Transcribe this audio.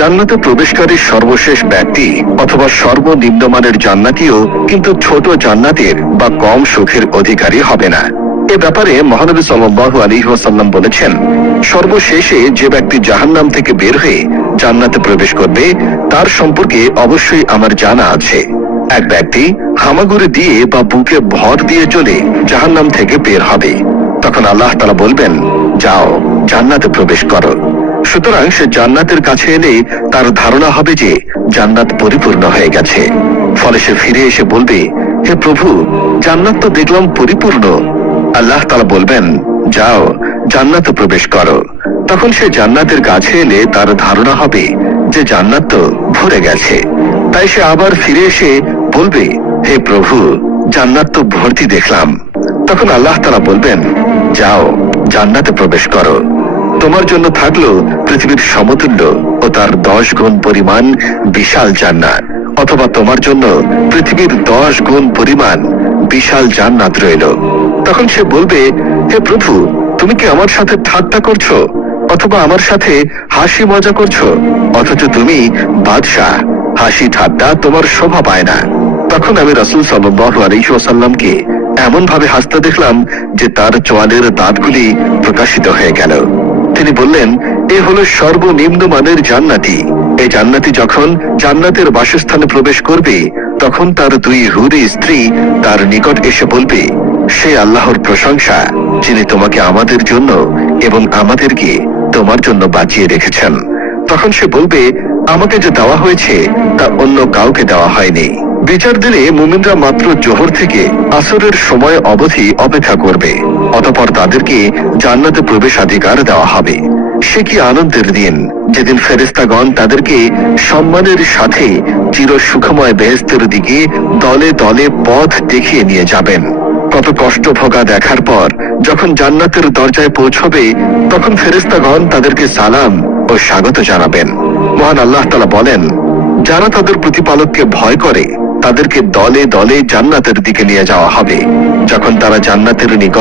জান্নাতে প্রবেশকারী সর্বশেষ ব্যক্তি অথবা সর্বনিম্নমানের জান্নাতীও কিন্তু ছোট জান্নাতের বা কম সুখের অধিকারী হবে না। এ ব্যাপারে মহানবী সাল্লাল্লাহু আলাইহি ওয়াসাল্লাম বলেছেন, সর্বশেষে যে ব্যক্তি জাহান্নাম থেকে বের হয়ে জান্নাতে প্রবেশ করবে তার সম্পর্কে অবশ্যই আমার জানা আছে। এক ব্যক্তি হামাগুড়ি দিয়ে বা বুকে ভর দিয়ে চলে জাহান্নাম থেকে বের হবে। তখন আল্লাহ তাআলা বলবেন, যাও জান্নাতে প্রবেশ করো। সুতরাং সে জান্নাতের কাছে এলে তার ধারণা হবে যে জান্নাত পরিপূর্ণ হয়ে গেছে। ফলে সে ফিরে এসে বলবে, হে প্রভু, জান্নাত তো দেখলাম পরিপূর্ণ। আল্লাহ তাআলা বলবেন, যাও জান্নাতে প্রবেশ করো। তখন সে জান্নাতের কাছে এলে তার ধারণা হবে যে জান্নাত তো ভরে গেছে। তাই সে আবার ফিরে এসে বলবে, হে প্রভু, জান্নাত তো ভর্তি দেখলাম। তখন আল্লাহ তাআলা বলবেন, যাও জান্নাতে প্রবেশ করো। তোমার জন্য থাকলো পৃথিবীর সমতুল্য ও তার 10 গুণ পরিমাণ বিশাল জান্নাত, অথবা তোমার জন্য পৃথিবীর 10 গুণ পরিমাণ বিশাল জান্নাত রইল। তখন সে বলবে, হে প্রভু, তুমি কি আমার সাথে ঠাট্টা করছো অথবা আমার সাথে হাসি মজা করছো? অথচ তুমি বাদশাহ, হাসি ঠাট্টা তোমার শোভা পায় না। তখন আমি রাসূল সাল্লাল্লাহু আলাইহি ওয়াসাল্লামকে এমন ভাবে হাসতে দেখলাম যে তার চোয়ালের দাঁতগুলি প্রকাশিত হয়ে গেল। তিনি বললেন, এ হলো সর্বনিম্ন মানের জান্নাতি। এই জান্নাতি যখন জান্নাতের বাসস্থানে প্রবেশ করবে তখন তার 2 হুরি স্ত্রী তার নিকট এসে বলবে, সে আল্লাহর প্রশংসা যিনি তোমাকে আমাদের জন্য এবং আমাদেরকে তোমার জন্য বাঁচিয়ে রেখেছেন। তখন সে বলবে, আমাকে যে দেওয়া হয়েছে তা অন্য কাউকে দেওয়া হয়নি। বিচার দিনে মুমিনরা মাত্র জোহর থেকে আসরের সময় অবধি অপেক্ষা করবে, অতঃপর তাদেরকে জান্নাতে প্রবেশাধিকার দেওয়া হবে। সে কি আনন্দের দিন, যেদিন ফেরেশতাগণ তাদেরকে সম্মানের সাথে চির সুখময় বেহেশতের দিকে দলে দলে পথ দেখিয়ে নিয়ে যাবেন। কত কষ্ট ভোগা দেখার পর যখন জান্নাতের দরজায় পৌঁছবে তখন ফেরেশতাগণ তাদেরকে সালাম ও স্বাগত জানাবেন। মহান আল্লাহ তাআলা বলেন, যারা তাদের প্রতিপালককে ভয় করে তাদেরকে দলে দলে জান্নাতের দিকে নিয়ে যাওয়া হবে। যখন তারা জান্নাতের নিকট